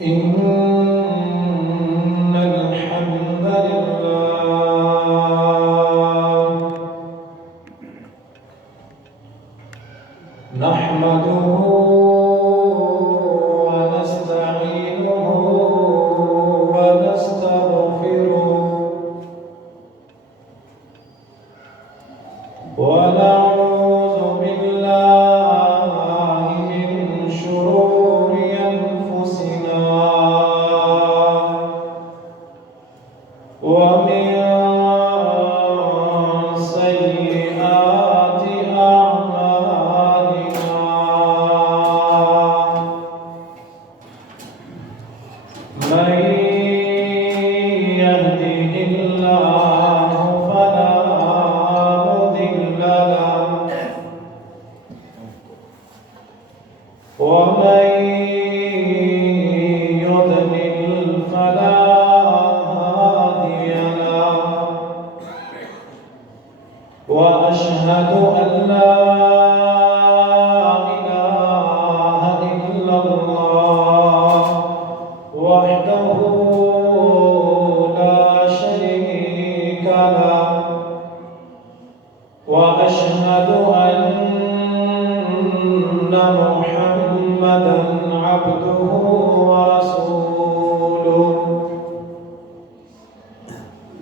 إن الحمد لله نحمده ونستعينه ونستغفره ونعوذ بالله من شرور أنفسنا ومن سيئات أعمالنا من يهده الله فلا مضل له ومن يضلل فلا هادي له وأشهد أن لا إله إلا الله وحده لا شريك له وأشهد أن محمدًا عبده ورسوله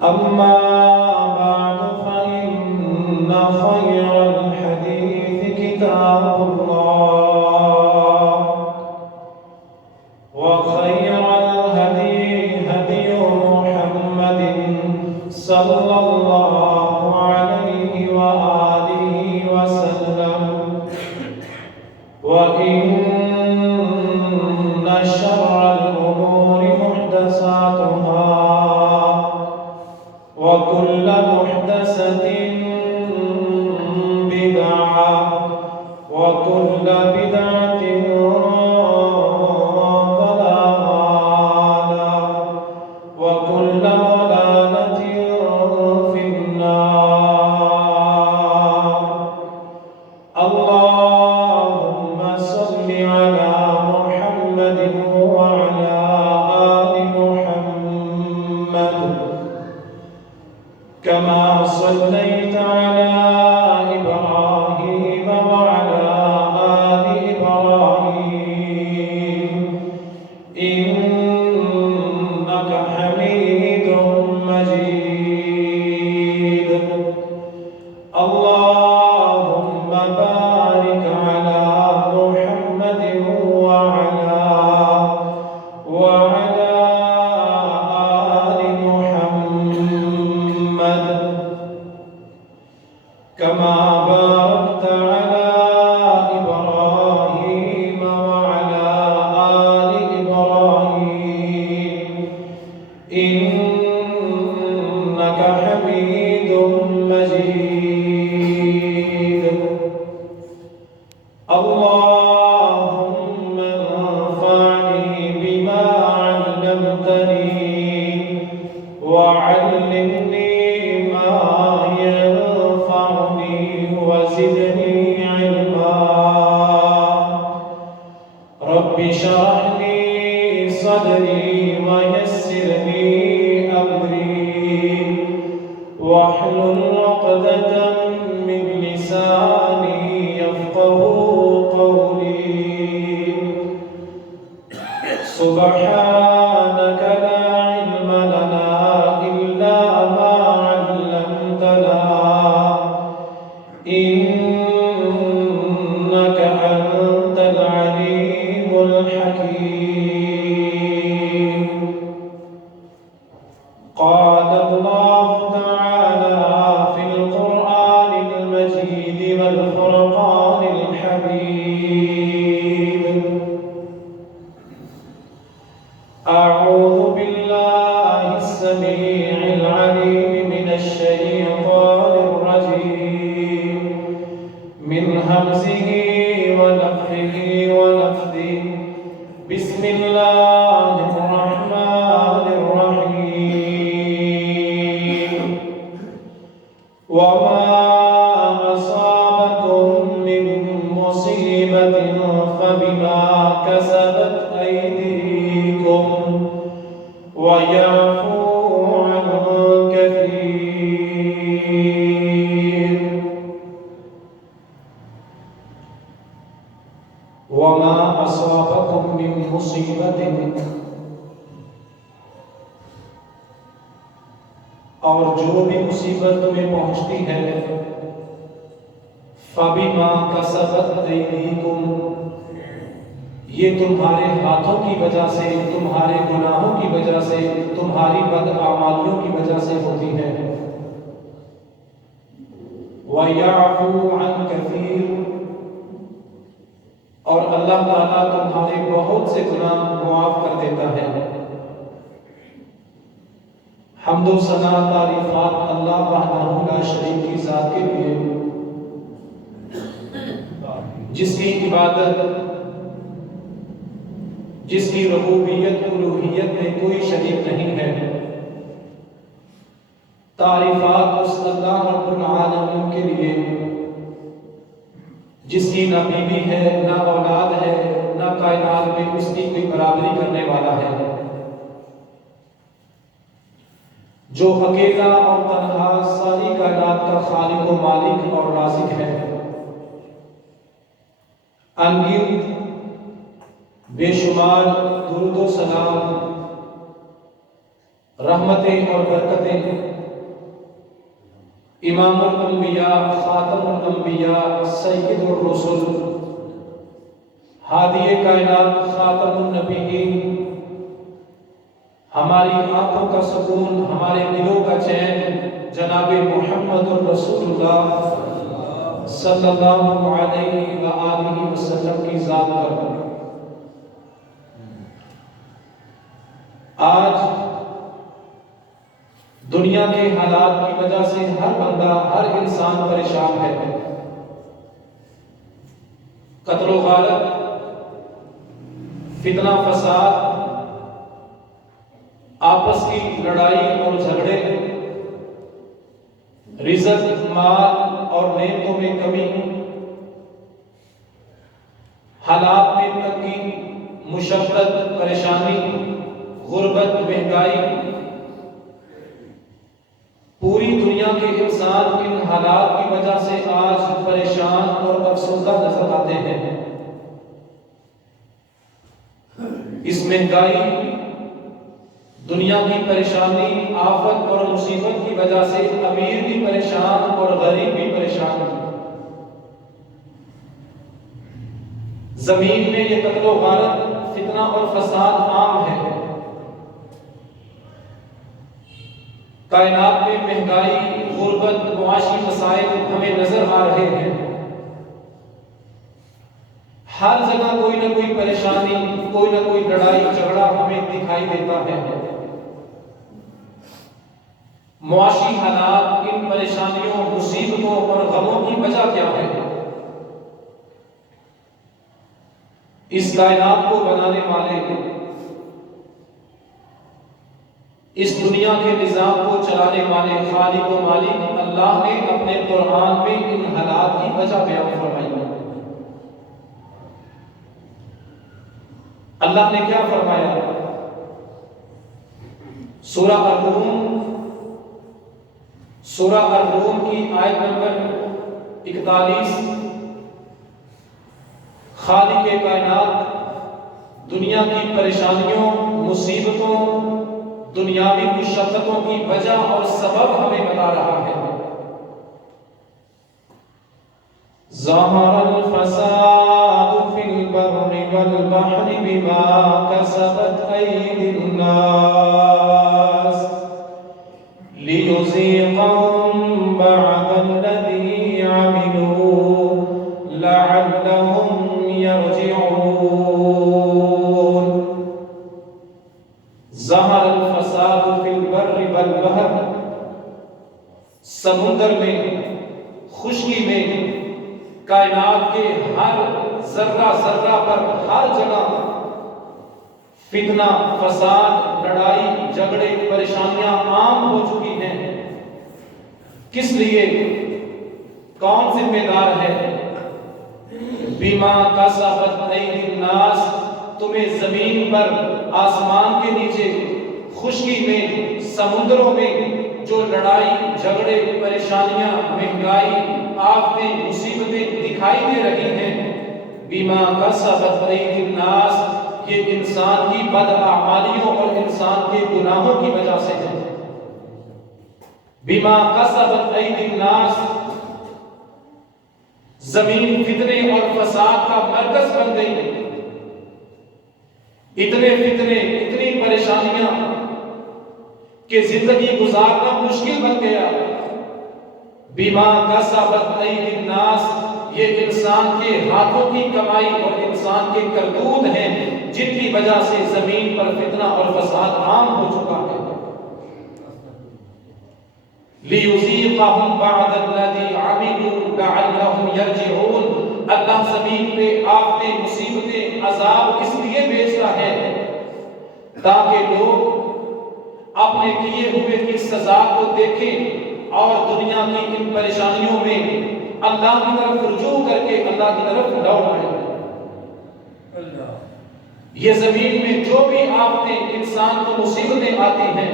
أما بعد فإن خير الحديث كتاب الله وخير الهدي هدي محمد صلى الله عليه وآله وسلم وإن شر الأمور محدثاتها وكل محدثة بدعة وكل بدعة ضلالة وكل ضلالة في النار اللهم صل على محمد وعلى آل محمد كما صليت على إبراهيم وعلى آل إبراهيم إنك حميد مجيد اللهم بارك على محمد وعلى آل محمد كما باركت على إبراهيم وعلى آل إبراهيم إنك حميد مجيد اللهم انفعني بما علمتني وعلمني ما ينفعني وزدني علما رب اشرح لي صدري ويسر لي أمري واحلل عقدة من لساني يفقهوا قولي سبحانك لا علم لنا إلا ما علمتنا إنك أنت العليم الحكيم قال الله تعالى في القرآن المجيد والفرقان الحميد أعوذ بالله السميع العليم من الشيطان الرجيم من همزه ونفخه ونفثه بسم الله الرحمن الرحيم وما أصابكم من مصيبة فبما كسبت أيديكم وما أصابكم من مصیبت، اور جو بھی مصیبت تمہیں پہنچتی ہے فَبِمَا كَسَبَتْ أَيْدِيكُمْ، یہ تمہارے ہاتھوں کی وجہ سے، تمہارے گناہوں کی وجہ سے، تمہاری بداعمالیوں کی وجہ سے ہوتی ہے۔ وَيَعْفُو عَنْ كَثِيرٍ، اور اللہ تعالیٰ تمہارے بہت سے گناہ معاف کر دیتا ہے۔ حمد و ثنا تعریفات اللہ وحدہ لا شریک کی ذات کے لیے، جس کی عبادت، جس کی ربوبیت الوہیت میں کوئی شریک نہیں ہے۔ تعریفات اس اللہ رب العالمین کے لیے جس کی نہ بیوی ہے، نہ اولاد ہے، نہ کائنات میں اس کی کوئی برابری کرنے والا ہے، جو اکیلا اور تنہا ساری کائنات کا خالق و مالک اور رازق ہے۔ انگنت بے شمار درود و سلام، رحمتیں اور برکتیں امام الانبیاء، خاتم الانبیاء، سید الرسل، ہادی کائنات، خاتم النبیین، ہماری آنکھوں کا سکون، ہمارے دلوں کا چین، جناب محمد الرسول اللہ صلی اللہ علیہ وآلہ وسلم کی ذات پر۔ آج دنیا کے حالات کی وجہ سے ہر بندہ، ہر انسان پریشان ہے۔ قتل و غارت، فتنہ فساد، آپس کی لڑائی اور جھگڑے، رزق، مال اور نعمتوں میں کمی، حالات میں تنگی، مشقت، پریشانی، غربت، مہنگائی، پوری دنیا کے انسان ان حالات کی وجہ سے آج پریشان اور افسردہ نظر آتے ہیں۔ اس مہنگائی، دنیا کی پریشانی، آفت اور مصیبت کی وجہ سے امیر بھی پریشان اور غریب بھی پریشان۔ زمین میں یہ قتل و غارت، فتنہ اور فساد عام ہے۔ کائنات میں مہنگائی، غربت، معاشی مسائل ہمیں نظر آ رہے ہیں۔ ہر جگہ کوئی نہ کوئی پریشانی، کوئی نہ کوئی لڑائی جھگڑا ہمیں دکھائی دیتا ہے۔ معاشی حالات، ان پریشانیوں، مصیبتوں اور غموں کی وجہ کیا ہے؟ اس کائنات کو بنانے والے، اس دنیا کے نظام کو چلانے والے خالق و مالک اللہ نے اپنے قرآن میں ان حالات کی وجہ بیان فرمائی۔ اللہ نے کیا فرمایا؟ سورہ الروم کی آیت نمبر 41، خالق کائنات دنیا کی پریشانیوں، مصیبتوں، دنیاوی مشقتوں کی وجہ اور سبب ہمیں بتا رہا ہے۔ ظہر الفساد فی البر والبحر بما کسبت ایدی الناس لیذیقہم بعض الذی عملوا لعلہم یرجعون۔ ظہر الفساد فی البر والبحر، سمندر میں، خشکی میں، کائنات کے ہر ذرہ ذرہ پر، ہر جگہ فتنہ، فساد، لڑائی، جھگڑے، پریشانیاں عام ہو چکی ہیں۔ کس لیے؟ کون ذمہ دار ہے؟ بما کسبت ایدی الناس، تمہیں زمین پر، آسمان کے نیچے، خشکی میں، سمندروں میں جو لڑائی، جھگڑے، پریشانیاں، مہنگائی، آفتیں، مصیبتیں دکھائی دے رہی ہیں، بیما کسبت ایدی الناس، یہ انسان کی بداعمالیوں اور انسان کے گناہوں کی وجہ سے ہے۔ بیما کسبت ایدی الناس، زمین فتنے اور فساد کا مرکز بن گئی، اتنے فتنے، اتنی پریشانیاں کہ زندگی گزارنا مشکل بن گیا۔ بیما کسبت ایدی الناس، یہ انسان کے ہاتھوں کی کمائی اور انسان کے کرتوت ہیں جن کی وجہ سے زمین پر فتنہ اور فساد عام ہو چکا ہے۔ لِيُذِيقَهُمْ بَعْضَ الَّذِي عَمِلُوا لَعَلَّهُمْ يَرْجِعُونَ، اللہ زمین پہ آفتیں، مصیبتیں، عذاب اس لیے بھیجتا ہے تاکہ لوگ اپنے کیے ہوئے کی سزا کو دیکھیں اور دنیا کی ان پریشانیوں میں اللہ کی طرف رجوع کر کے اللہ کی طرف لوٹ آئے۔ یہ زمین میں جو بھی آفتیں، انسان کو مصیبتیں آتی ہیں،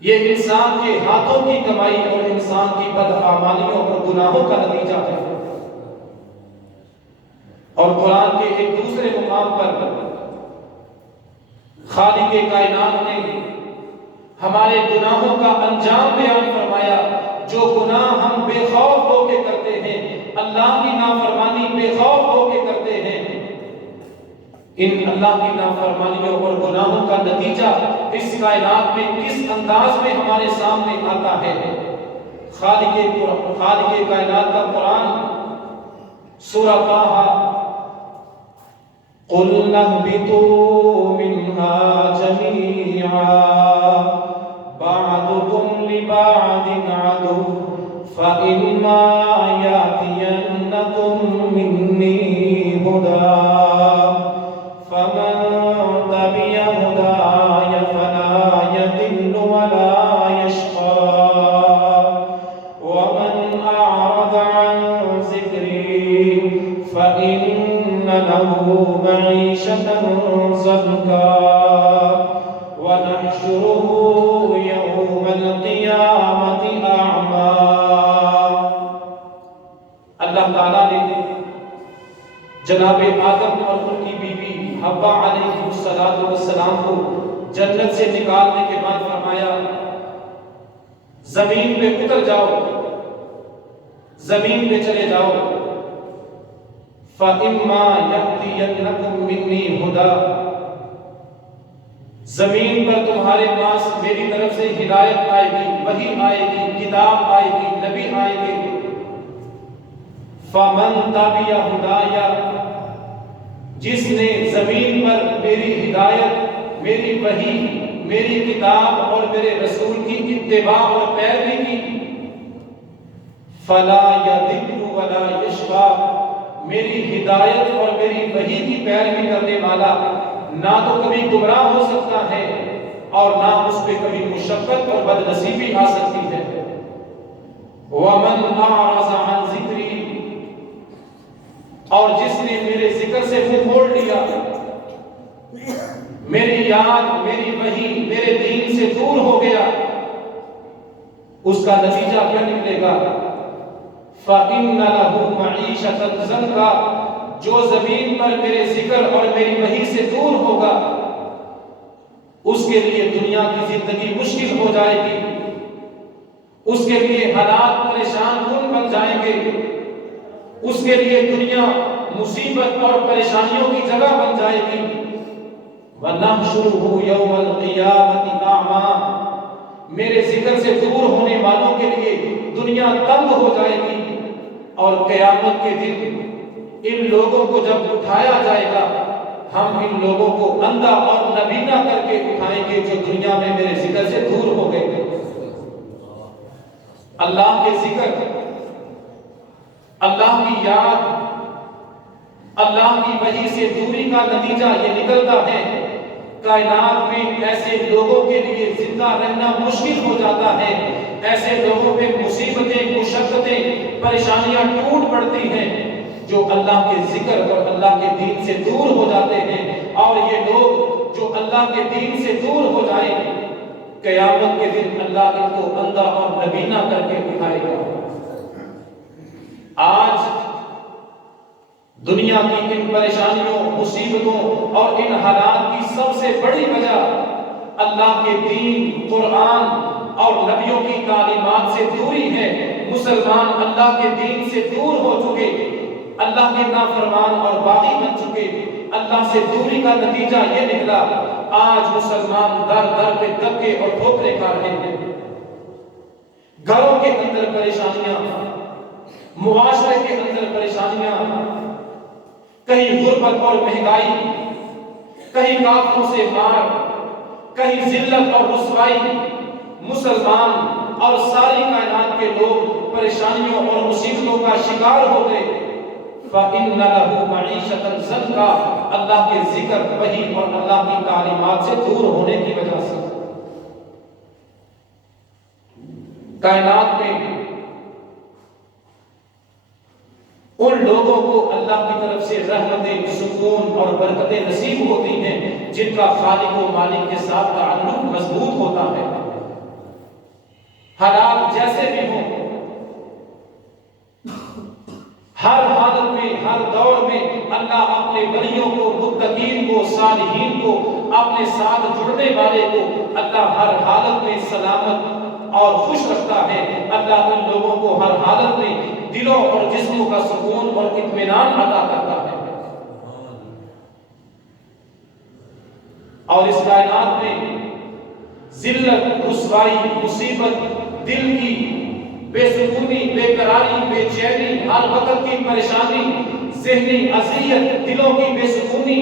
یہ انسان کے ہاتھوں کی کمائی اور انسان کی بداعمالیوں اور گناہوں کا نتیجہ ہے۔ اور قرآن کے ایک دوسرے مقام پر خالق کائنات نے ہمارے گناہوں کا انجام بیان فرمایا۔ جو گناہ ہم بے خوف ہو کے کرتے ہیں، اللہ کی نافرمانی بے خوف ہو کے کرتے ہیں، ان اللہ کی نافرمانیوں اور گناہوں کا نتیجہ اس کائنات میں کس انداز میں ہمارے سامنے آتا ہے۔ خالق کائنات کا قرآن سورہ طٰہٰ، قُلْ اهْبِطُوا مِنْهَا جَمِيعًا بَعْضُكُمْ لِبَعْضٍ عَدُوٌّ فَإِمَّا يَأْتِيَنَّكُم مِّنِّي هُدًى فَمَن تَبِعَ هُدَايَ فَلَا يَضِلُّ وَلَا يَشْقَىٰ وَمَنْ أَعْرَضَ عَن ذِكْرِي فَإِنَّ لَهُ مَعِيشَةً ضَنكًا وَنَحْشُرُهُ يَوْمَ الْقِيَامَةِ أَعْمَىٰ۔ اللہ تعالیٰ نے جناب آدم اور ان کی بیوی حوا علیہ السلام کو جنت سے نکالنے کے بعد فرمایا زمین پہ اتر جاؤ، زمین پہ چلے جاؤ۔ فَإِمَّا يَأْتِيَنَّكُم مِّنِّي هُدًى، زمین پر تمہارے پاس میری طرف سے ہدایت آئے گی، وحی آئے گی، کتاب آئے گی، نبی آئے گی۔ فَمَن تَبِعَ هُدَايَ، جس نے زمین پر میری ہدایت، میری وحی، میری کتاب اور میرے رسول کی اتباع اور پیروی کی، فَلَا يَضِلُّ وَلَا يَشْقَىٰ، میری ہدایت اور میری وحی کی پیروی کرنے والا نہ تو کبھی گمراہ ہو سکتا ہے اور نہ اس پہ کبھی مشقت اور بدنصیبی آ سکتی ہے۔ وَمَنْ أَعْرَضَ عَنْ ذِكْرِي، اور جس نے میرے ذکر سے منہ موڑ لیا، میری یاد، میری وحی، میرے دین سے دور ہو گیا، اس کا نتیجہ کیا نکلے گا؟ فَإِنَّ لَهُ مَعِيشَةً ضَنكًا، جو زمین پر میرے ذکر اور میری وحی سے دور ہوگا اس کے لیے دنیا کی زندگی مشکل ہو جائے گی، اس کے لیے حالات پریشان کن بن جائیں گے، اس کے لیے دنیا مصیبت اور پریشانیوں کی جگہ بن جائے گی۔ وَنَحْشُرُهُ يَوْمَ الْقِيَامَةِ أَعْمَىٰ، میرے ذکر سے دور ہونے والوں کے لیے دنیا تنگ ہو جائے گی، اور قیامت کے دن ان لوگوں کو جب اٹھایا جائے گا، ہم ان لوگوں کو اندھا اور نابینا کر کے اٹھائیں گے جو دنیا میں میرے ذکر سے دور ہو گئے۔ اللہ کے ذکر، اللہ کی یاد، اللہ کی وحی سے دوری کا نتیجہ یہ نکلتا ہے کائنات میں ایسے لوگوں کے لیے زندہ رہنا مشکل ہو جاتا ہے، ایسے لوگوں پہ مصیبتیں، مشقتیں، پریشانیاں ٹوٹ پڑتی ہیں جو اللہ کے ذکر اور اللہ کے دین سے دور ہو جاتے ہیں۔ اور یہ لوگ جو اللہ کے دین سے دور ہو جائیں، قیامت کے دن اللہ ان کو اندھا اور نابینا کر کے اٹھائے گا۔ آج دنیا کی ان پریشانیوں، مصیبتوں اور ان حالات کی سب سے بڑی وجہ اللہ کے دین، قرآن اور نبیوں کی تعلیمات سے دوری ہے۔ مسلمان اللہ کے دین سے دور ہو چکے، اللہ کے نافرمان اور باغی بن چکے۔ اللہ سے دوری کا نتیجہ یہ نکلا، آج مسلمان در در پہ دھکے اور ٹھوکریں کھا رہے ہیں۔ گھروں کے اندر پریشانیاں، معاشرے کے اندر پریشانیاں، کہیں غربت اور مہنگائی، کہیں کافروں سے مار، کہیں ذلت اور رسوائی۔ مسلمان اور ساری کائنات کے لوگ پریشانیوں اور مصیبتوں کا شکار ہو گئے۔ فَإِنَّ لَهُ مَعِيشَةً ضَنْكَ، اللہ کے ذکر، وحی اور اللہ کی تعلیمات سے دور ہونے کی وجہ سے۔ کائنات میں ان لوگوں کو اللہ کی طرف سے رحمتیں، سکون اور برکتیں نصیب ہوتی ہیں جن کا خالق و مالک کے ساتھ تعلق مضبوط ہوتا ہے۔ حالات جیسے بھی ہوں، ہر حالت میں، ہر دور میں اللہ اپنے ولیوں کو، متقین کو، صالحین کو، اپنے ساتھ جڑنے والے کو اللہ ہر حالت میں سلامت اور خوش رکھتا ہے۔ اللہ ان لوگوں کو ہر حالت میں دلوں اور جسموں کا سکون اور اطمینان عطا کرتا ہے۔ اور اس کائنات میں ذلت، رسوائی، مصیبت، دل کی بے سکونی، بے قراری، بے چینی، ہر وقت کی پریشانی، ذہنی اذیت، دلوں کی بے سکونی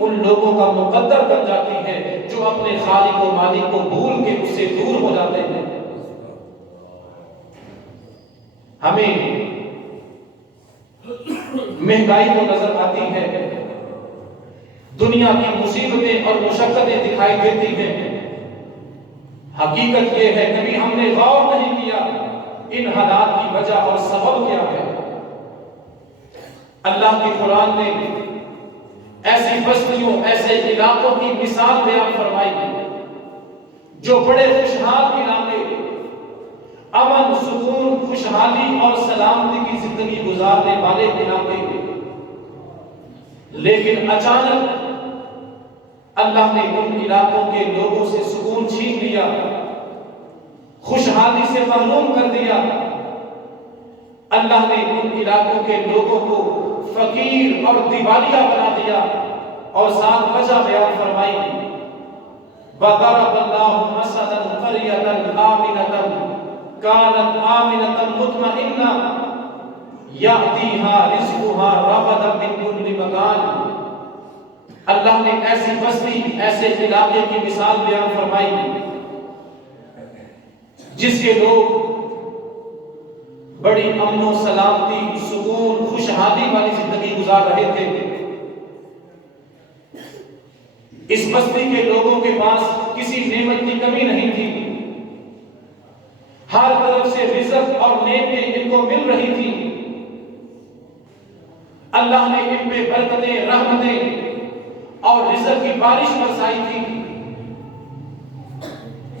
ان لوگوں کا مقدر بن جاتی ہے جو اپنے خالق و مالک کو بھول کے اس سے دور ہو جاتے ہیں۔ ہمیں مہنگائی تو نظر آتی ہے، دنیا کی مصیبتیں اور مشقتیں دکھائی دیتی ہیں، حقیقت یہ ہے کبھی ہم نے غور نہیں کیا ان حالات کی وجہ اور سبب کیا ہے۔ اللہ کے قرآن نے ایسی بستیوں، ایسے علاقوں کی مثال بیان فرمائی جو بڑے خوشحال علاقے، امن، سکون، خوشحالی اور سلامتی کی زندگی گزارنے والے علاقے، لیکن اچانک اللہ نے ان علاقوں کے لوگوں سے سکون چھین لیا، خوشحالی سے محروم کر دیا۔ اللہ نے ان علاقوں کے لوگوں کو فقیر اور دیوالیہ بنا دیا، اور ساتھ وجہ بیان فرمائی، وَضَرَبَ اللَّهُ مَثَلًا قَرْيَةً آمِنَةً كَانَتْ آمِنَةً مُطْمَئِنَّةً يَأْتِيهَا رِزْقُهَا رَغَدًا مِنْ كُلِّ مَكَانٍ۔ اللہ نے ایسی بستی، ایسے علاقے کی مثال بیان فرمائی جس کے لوگ بڑی امن و سلامتی، سکون، خوشحالی والی زندگی گزار رہے تھے۔ اس بستی کے لوگوں کے پاس کسی نعمت کی کمی نہیں تھی، ہر طرف سے رزق اور نعمتیں ان کو مل رہی تھی۔ اللہ نے ان پہ برکتیں، رحمتیں اور رزق کی بارش برسائی تھی۔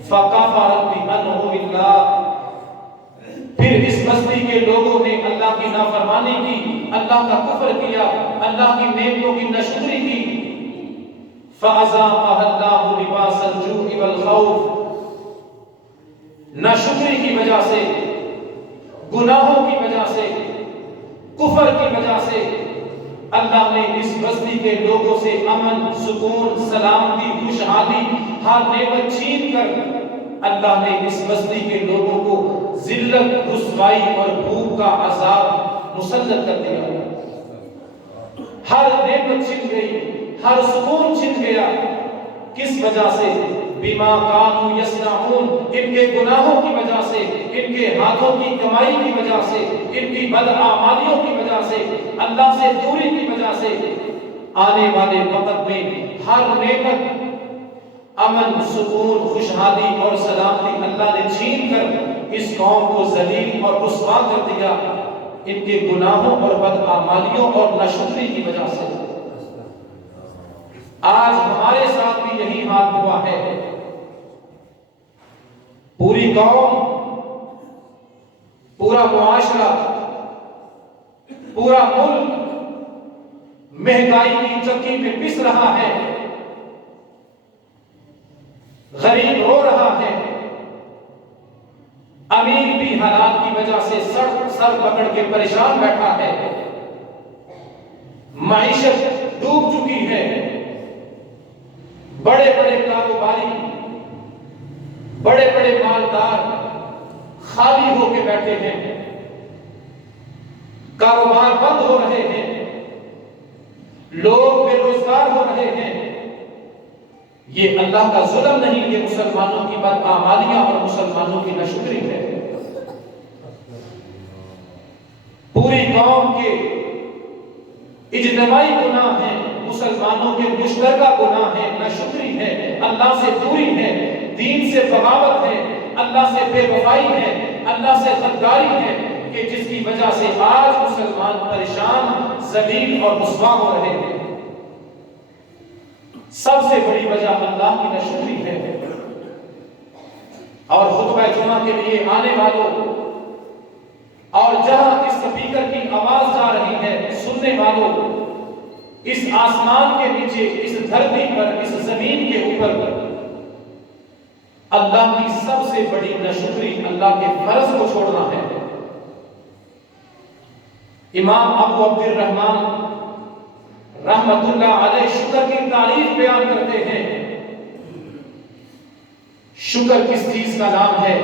فَكَفَرَتْ بِأَنْعُمِ اللَّهِ، پھر اس بستی کے لوگوں نے اللہ کی نافرمانی کی، اللہ کا کفر کیا، اللہ کی نعمتوں کی ناشکری کی۔ فَأَذَاقَهَا اللَّهُ لِبَاسَ الْجُوعِ وَالْخَوْفِ، ناشکری کی وجہ سے، گناہوں کی وجہ سے، کفر کی وجہ سے اللہ نے اس بستی کے لوگوں سے امن، سکون، سلامتی، خوشحالی، ہر نعمت چھین کر اللہ نے اس بستی کے لوگوں کو ذلت، رسوائی اور بھوک کا عذاب مسلط کر دیا۔ ہر نعمت چھن گئی، ہر سکون چھن گیا، کس وجہ سے؟ بما کانوا یصنعون، ان کے گناہوں کی وجہ سے، ان کے ہاتھوں کی کمائی کی وجہ سے، ان کی بدعمالیوں کی وجہ سے، اللہ سے دوری کی وجہ سے آنے والے وقت میں ہر نعمت، امن، سکون، خوشحالی اور سلامتی اللہ نے چھین کر اس قوم کو ذلیل اور رسوا کر دیا، ان کے گناہوں اور بدعمالیوں اور ناشکری کی وجہ سے۔ آج ہمارے ساتھ بھی یہی حال ہوا ہے۔ پوری قوم، پورا معاشرہ، پورا ملک مہنگائی کی چکی میں پس رہا ہے، غریب رو رہا ہے، امیر بھی حالات کی وجہ سے سر پکڑ کے پریشان بیٹھا ہے، معیشت ڈوب چکی ہے، بڑے بڑے کاروباری، بڑے بڑے مالدار خالی ہو کے بیٹھے ہیں، کاروبار بند ہو رہے ہیں، لوگ بے روزگار ہو رہے ہیں۔ یہ اللہ کا ظلم نہیں، یہ مسلمانوں کی بدعمالیاں اور مسلمانوں کی ناشکری ہے۔ پوری قوم کے اجتماعی گناہ ہیں، مسلمانوں کے مشترکہ گناہ ہیں، ناشکری ہے، اللہ سے دوری ہے، دین سے بغاوت ہے، اللہ سے بے وفائی ہے، اللہ سے غداری ہے، کہ جس کی وجہ سے آج مسلمان پریشان، ذلیل اور رسوا ہو رہے ہیں۔ سب سے بڑی وجہ اللہ کی ناشکری ہے۔ اور خطبہ جمعہ کے لیے آنے والوں اور جہاں اس سپیکر کی آواز جا رہی ہے سننے والوں، اس آسمان کے نیچے، اس دھرتی پر، اس زمین کے اوپر اللہ کی سب سے بڑی ناشکری اللہ کے فرض کو چھوڑنا ہے۔ امام ابو عبد الرحمن رحمت اللہ علیہ شکر کی تعریف بیان کرتے ہیں۔ شکر کس چیز کا نام ہے؟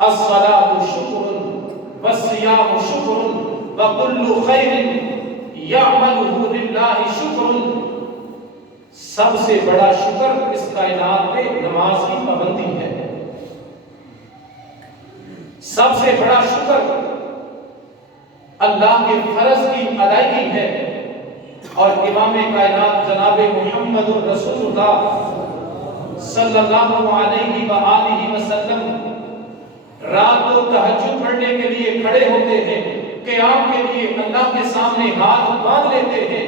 الصلاۃ شکر والصیام شکر وکل خیر یعملہ للہ شکر۔ سب سے بڑا شکر اس کائنات میں نماز کی پابندی ہے۔ سب سے بڑا شکر اللہ کے فرض کی ادائیگی ہے۔ اور امام کائنات جناب محمد رسول اللہ صلی اللہ علیہ وآلہ وسلم رات کو تہجد پڑھنے کے لیے کھڑے ہوتے ہیں، قیام کے لیے اللہ کے سامنے ہاتھ باندھ لیتے ہیں،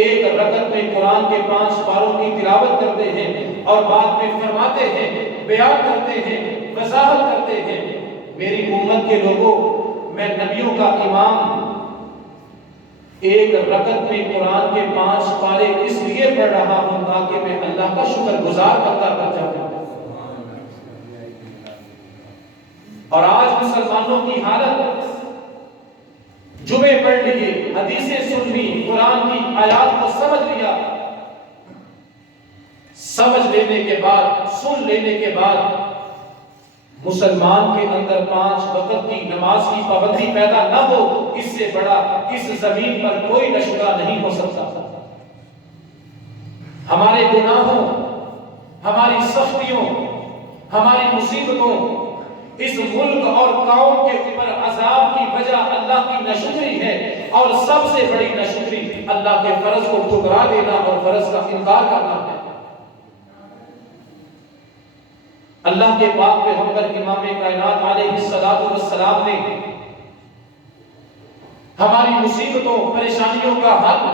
ایک رکعت میں قرآن کے 5 پاروں کی تلاوت کرتے ہیں اور بعد میں فرماتے ہیں، بیان کرتے ہیں، وضاحت کرتے ہیں، میری امت کے لوگوں، میں نبیوں کا امام ایک رکعت میں قرآن کے 5 پارے اس لیے پڑھ رہا ہوں تاکہ میں اللہ کا شکر گزار بندہ بن جاؤں۔ اور آج مسلمانوں کی حالت، جمعے پڑھ لیے، حدیثیں سن لی، قرآن کی آیات کو سمجھ لیا، سمجھ لینے کے بعد، سن لینے کے بعد مسلمان کے اندر 5 وقت کی نماز کی پابندی پیدا نہ ہو، اس سے بڑا اس زمین پر کوئی نشہ نہیں ہو سکتا۔ ہمارے گناہوں، ہماری سختیوں، ہماری مصیبتوں، اس ملک اور قوم کے اوپر عذاب کی وجہ اللہ کی ناشکری ہے، اور سب سے بڑی ناشکری اللہ کے فرض کو ٹھکرا دینا اور فرض کا انکار کرنا ہے۔ اللہ کے پاک پیغمبر امام کائنات علیہ السلام نے ہماری مصیبتوں، پریشانیوں کا حل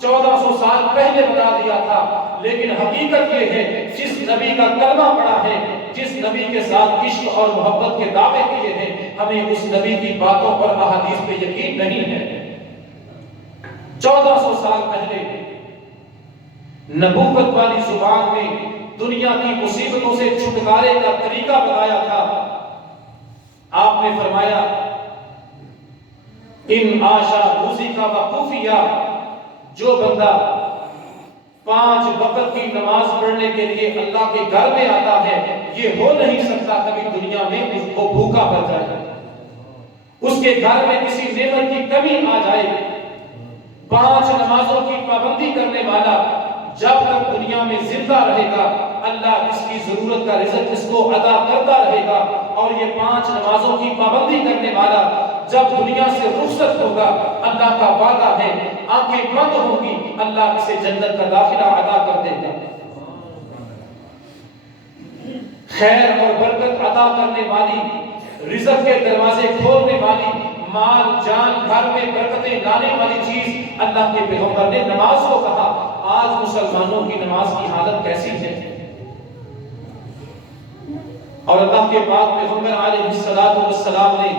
1400 سال پہلے بتا دیا تھا، لیکن حقیقت یہ ہے جس نبی کا کلمہ پڑھا ہے، جس نبی کے ساتھ عشق اور محبت کے دعوے کیے ہیں، ہمیں اس نبی کی باتوں اور احادیث پہ یقین نہیں ہے۔ 1400 سال پہلے نبوت والی زبان میں دنیا کی مصیبتوں سے چھٹکارے کا طریقہ بتایا تھا۔ آپ نے فرمایا، ان آشا روزی کا وقوفیہ، جو بندہ 5 وقت کی نماز پڑھنے کے لیے اللہ کے گھر میں آتا ہے، یہ ہو نہیں سکتا کبھی دنیا میں وہ بھوکا مر جائے، اس کے گھر میں کسی نعمت کی کمی آ جائے۔ 5 نمازوں کی پابندی کرنے والا جب تک دنیا میں زندہ رہے گا، اللہ اس کی ضرورت کا رزق اس کو عطا کرتا رہے گا، اور یہ 5 نمازوں کی پابندی کرنے والا جب دنیا سے رخصت ہوگا، اللہ کا وعدہ ہے آنکھیں بند ہوں گی، اللہ اسے جنت کا داخلہ عطا کر دے گا۔ خیر اور برکت عطا کرنے والی، رزق کے دروازے کھولنے والی، مال جان گھر میں برکتیں لانے والی چیز اللہ کے پیغمبر نے نماز کو کہا۔ آج مسلمانوں کی نماز کی حالت کیسی ہے؟ اور اللہ کے پاک پیغمبر علیہ السلام نے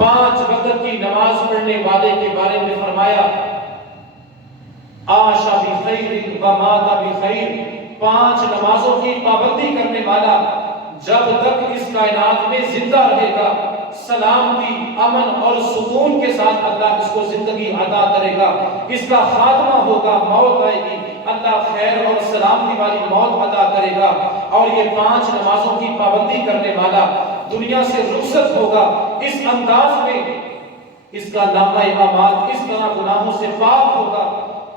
5 وقت کی نماز پڑھنے والے کے بارے میں فرمایا عاشا بخیر و مات بخیر، 5 نمازوں کی پابندی کرنے والا جب تک اس کائنات میں زندہ رہے گا سلامتی، امن اور سکون کے ساتھ اللہ اس کو زندگی عطا کرے گا۔ اس کا خاتمہ ہوگا، موت آئے گی، اللہ خیر اور سلامتی والی موت عطا کرے گا۔ اور یہ 5 نمازوں کی پابندی کرنے والا دنیا سے رخصت ہوگا اس انداز میں، اس کا نامہ اعمال اس طرح گناہوں سے پاک ہوگا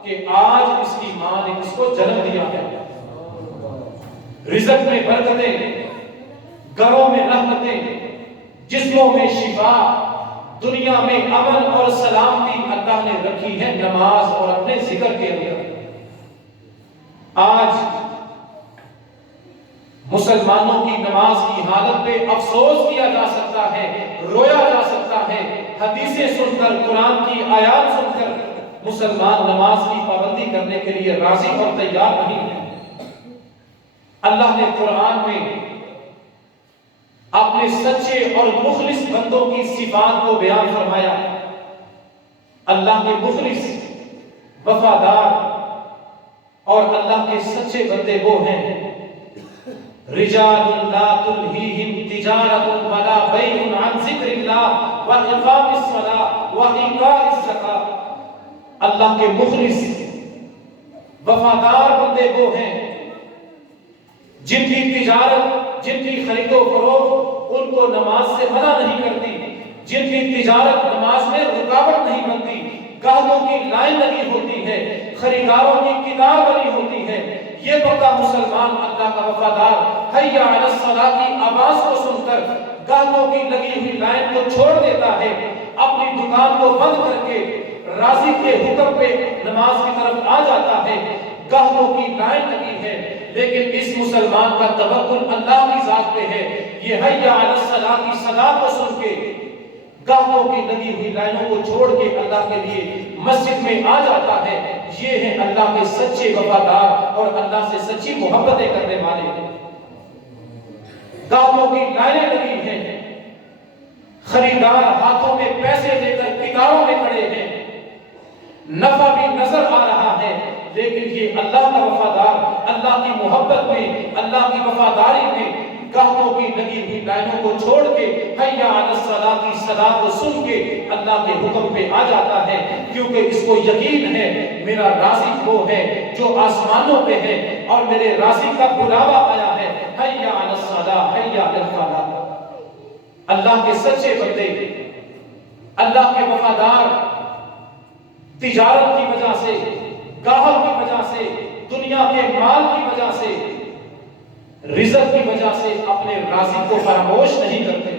کہ آج اس کی ماں نے اس کو جنم دیا ہے۔ رزق میں برکتیں، گھروں میں رحمتیں، جسموں میں شفا، دنیا میں امن اور سلامتی اللہ نے رکھی ہے نماز اور اپنے ذکر کے اندر۔ آج مسلمانوں کی نماز کی حالت پہ افسوس کیا جا سکتا ہے، رویا جا سکتا ہے۔ حدیثیں سن کر، قرآن کی آیات سن کر مسلمان نماز کی پابندی کرنے کے لیے راضی اور تیار نہیں ہے۔ اللہ نے قرآن میں اپنے سچے اور مخلص بندوں کی صفات کو بیان فرمایا۔ اللہ کے مخلص، وفادار اور اللہ کے سچے بندے وہ ہیں رجال لا تلہیہم تجارت ولا بیع عن ذکر اللہ واقام الصلاۃ وایتاء الزکاۃ۔ اللہ کے مخلص وفادار بندے وہ ہیں جن کی تجارت، جن کی خرید و فروخت ان کو نماز سے منع نہیں کرتی، جن کی تجارت نماز میں رکاوٹ نہیں بنتی، گاہکوں کی لائن لگی ہوتی ہے، خریداروں کی کتار بنی ہوتی ہے۔ یہ پکا مسلمان اللہ کا وفادار حی علی الصلاۃ کی آواز کو سن کر گاہکوں کی لگی ہوئی لائن کو چھوڑ دیتا ہے، اپنی دکان کو بند کر کے راضی کے حکم پہ نماز کی طرف آ جاتا ہے۔ گاہکوں کی لائن لگی ہے لیکن اس مسلمان کا توکل اللہ کی ذات پہ ہے۔ یہ حی علی الصلاۃ کی صدا کو سن کے گاہکوں کی لگی ہوئی لائنوں کو چھوڑ کے اللہ کے لیے مسجد میں آ جاتا ہے۔ یہ ہیں اللہ کے سچے وفادار اور اللہ سے سچی محبتیں کرنے والے۔ گاہکوں کی لائنیں لگی ہیں، خریدار ہاتھوں میں پیسے لے کر کتاروں میں کھڑے ہیں، نفع بھی نظر آ رہا ہے لیکن یہ اللہ کا وفادار اللہ کی محبت میں، اللہ کی وفاداری میں گاہکوں کی لگی ہوئی لائنوں کو چھوڑ کے حی علی الصلاۃ کی صدا کو سن کے اللہ کے حکم پہ آ جاتا ہے، کیونکہ اس کو یقین ہے میرا رازق وہ ہے جو آسمانوں پہ ہے اور میرے رازق کا بلاوا آیا ہے حی علی الصلاۃ حی علی الفلاح۔ اللہ کے سچے بندے، اللہ کے وفادار تجارت کی وجہ سے، گاہک کی وجہ سے، دنیا کے مال کی وجہ سے، رزق کی وجہ سے اپنے رازق کو فراموش نہیں کرتے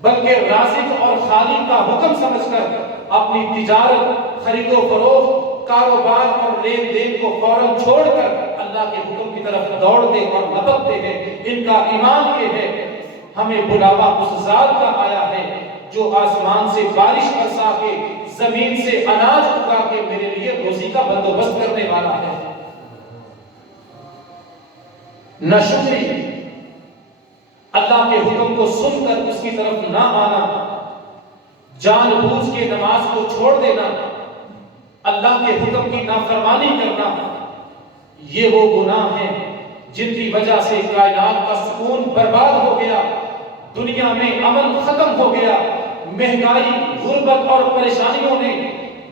بلکہ رازق اور خالق کا حکم سمجھ کر اپنی تجارت، خرید و فروخت، کاروبار اور لین دین کو فوراً چھوڑ کر اللہ کے حکم کی طرف دوڑتے اور لپکتے ہیں۔ ان کا ایمان یہ ہے ہمیں بلاوا اس ذات کا آیا ہے جو آسمان سے بارش برسا کے، زمین سے اناج اگا کے میرے لیے روزی کا بندوبست کرنے والا ہے۔ نہ شکری، اللہ کے حکم کو سن کر اس کی طرف نہ آنا، جان بوجھ کے نماز کو چھوڑ دینا، اللہ کے حکم کی نافرمانی کرنا، یہ وہ گناہ ہیں جن کی وجہ سے کائنات کا سکون برباد ہو گیا، دنیا میں امن ختم ہو گیا، مہنگائی، غربت اور پریشانیوں نے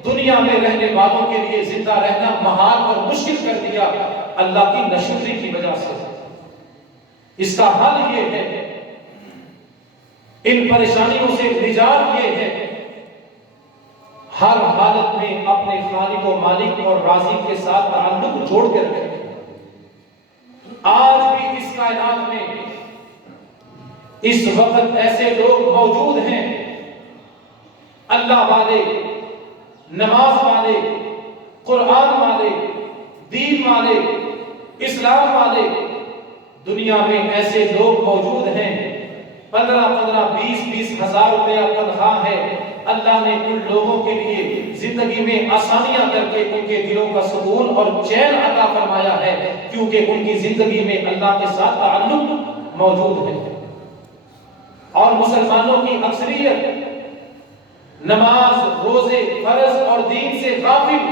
دنیا میں رہنے والوں کے لیے زندہ رہنا محال اور مشکل کر دیا اللہ کی ناشکری کی وجہ سے۔ اس کا حل یہ ہے، ان پریشانیوں سے نجات یہ ہے، ہر حالت میں اپنے خالق و مالک اور رازق کے ساتھ تعلق جوڑ کے رکھیں۔ آج بھی اس کائنات میں اس وقت ایسے لوگ موجود ہیں، اللہ والے، نماز والے، قرآن والے، دین والے، اسلام والے، دنیا میں ایسے لوگ موجود ہیں 15 20 ہزار روپیہ تنخواہ ہے، اللہ نے ان لوگوں کے لیے زندگی میں آسانیاں کر کے ان کے دلوں کا سکون اور چین عطا فرمایا ہے، کیونکہ ان کی زندگی میں اللہ کے ساتھ تعلق موجود ہے۔ اور مسلمانوں کی اکثریت نماز، روزے، فرض اور دین سے غافل،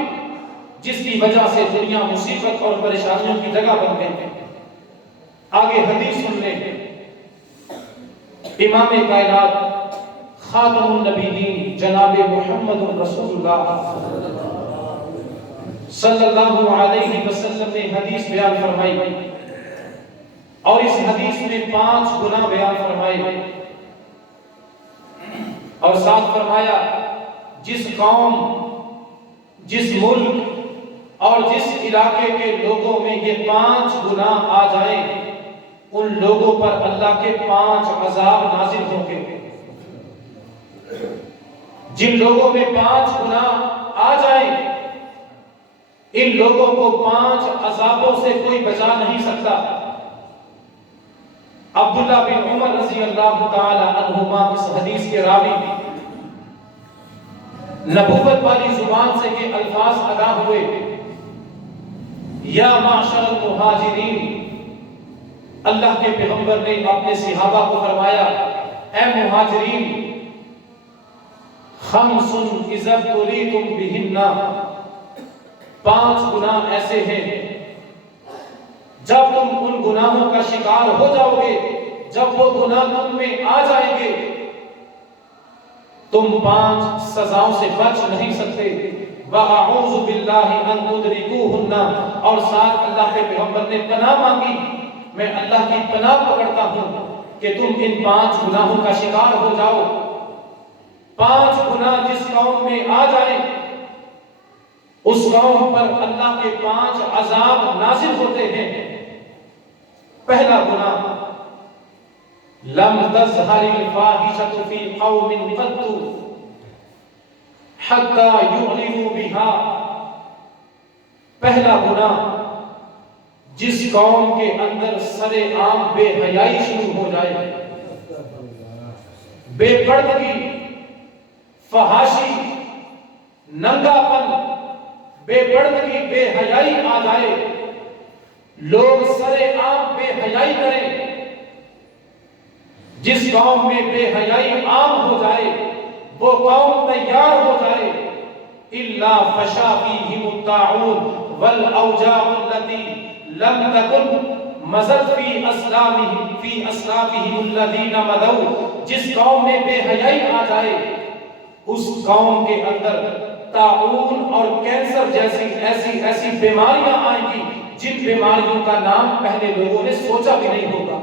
جس کی وجہ سے دنیا مصیبت اور پریشانیوں کی جگہ بن گئی ہے۔ آگے حدیث سن لیں۔ امام کائنات خاتم النبیین جناب محمد رسول اللہ صلی اللہ علیہ وسلم نے حدیث بیان فرمائی، اور اس حدیث میں 5 گناہ بیان فرمائے، اور ساتھ فرمایا جس قوم، جس ملک اور جس علاقے کے لوگوں میں یہ 5 گناہ آ جائیں، ان لوگوں پر اللہ کے 5 عذاب نازل ہوں گے۔ جن لوگوں میں 5 گناہ آ جائیں، ان لوگوں کو 5 عذابوں سے کوئی بچا نہیں سکتا۔ عبداللہ بن عمر رضی اللہ تعالی عنہما اس حدیث کے راوی، نبوت والی زبان سے یہ الفاظ ادا ہوئے، یا معاشر المہاجرین۔ اللہ کے پیغمبر نے اپنے صحابہ کو فرمایا، اے مہاجرین، خمس اذا ابتلیتم بہن، 5 گناہ ایسے ہیں جب تم ان گناہوں کا شکار ہو جاؤ گے، جب وہ گناہ تم میں آ جائیں گے، تم 5 سزاؤں سے بچ نہیں سکتے۔ وَأَعُوذُ بِاللَّهِ أَن تُدْرِكُوهُنَّ، اور ساتھ اللہ کے پیغمبر نے پناہ مانگی، میں اللہ کی پناہ پکڑتا ہوں کہ تم ان 5 گناہوں کا شکار ہو جاؤ۔ 5 گناہ جس قوم میں آ جائیں، اس قوم پر اللہ کے 5 عذاب نازل ہوتے ہیں۔ پہلا گناہ، لم تظہر الفاحشۃ فی قوم قط حتی یعلنوا بہا، پہلا گناہ، جس قوم کے اندر سر عام بے حیائی شروع ہو جائے، بے پردگی، فحاشی، ننگا پن، بے پردگی، بے حیائی آ جائے، لوگ سر عام بے حیائی کریں، جس قوم میں بے حیائی عام ہو جائے، وہ قوم تیار ہو جائے، الا فشا فیہم الطاعون والاوجاع التي لم تكن مضت فی اسلافہم الذین مضوا، جس قوم میں بے حیائی آ جائے، اس قوم کے اندر طاعون اور کینسر جیسی ایسی بیماریاں آئیں گی جن بیماریوں کا نام پہلے لوگوں نے سوچا بھی نہیں ہوگا۔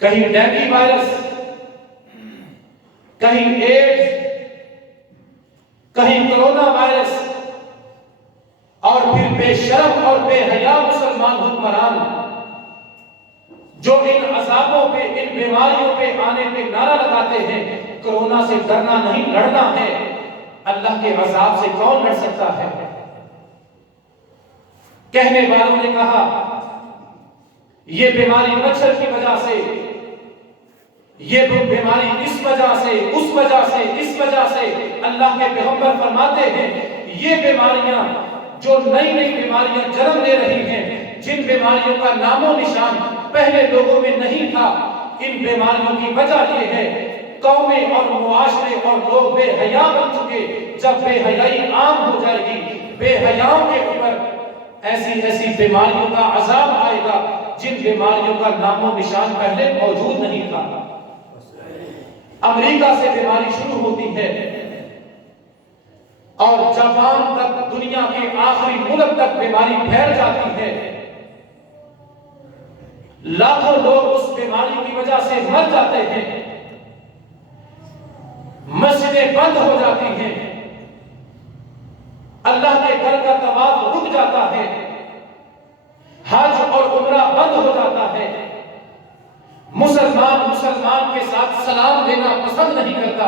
کہیں ڈینگی وائرس، کہیں ایڈز، کہیں کرونا وائرس، اور پھر بے شرم اور بے حیا مسلمان حکمران جو ان عذابوں پہ، ان بیماریوں پہ آنے پہ نعرہ لگاتے ہیں، کرونا سے ڈرنا نہیں لڑنا ہے۔ اللہ کے عذاب سے کون لڑ سکتا ہے؟ کہنے والوں نے کہا یہ بیماری مچھر کی وجہ سے، یہ بیماری اس وجہ سے، اس وجہ سے، اس وجہ سے۔ اللہ کے پیغمبر فرماتے ہیں یہ بیماریاں جو نئی نئی بیماریاں جنم لے رہی ہیں، جن بیماریوں کا نام و نشان پہلے لوگوں میں نہیں تھا، ان بیماریوں کی وجہ یہ ہے قومیں اور معاشرے اور لوگ بے حیا بن چکے۔ جب بے حیائی عام ہو جائے گی، بے حیاؤں کے اوپر ایسی بیماریوں کا عذاب آئے گا جن بیماریوں کا نام و نشان پہلے موجود نہیں تھا۔ امریکہ سے بیماری شروع ہوتی ہے اور جاپان تک، دنیا کے آخری ملک تک بیماری پھیل جاتی ہے، لاکھوں لوگ اس بیماری کی وجہ سے مر جاتے ہیں، مسجدیں بند ہو جاتی ہیں، اللہ کے گھر کا طواف رک جاتا ہے، حج اور عمرہ بند ہو جاتا ہے، مسلمان کے ساتھ سلام دینا پسند نہیں کرتا،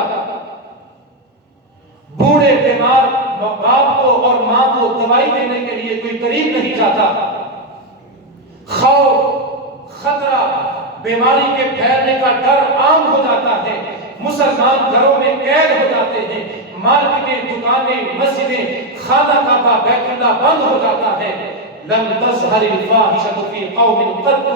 بوڑھے بیمار باپ کو اور ماں کو دوائی دینے کے لیے کوئی قریب نہیں جاتا، خوف، خطرہ، بیماری کے پھیلنے کا ڈر عام ہو جاتا ہے، مسلمان گھروں میں قید ہو جاتے ہیں، مارکیٹیں، دکانیں، مسجدیں، خانہ کعبہ، بیت اللہ بند ہو جاتا ہے۔ لم تظہر الفاحشۃ فی قوم قط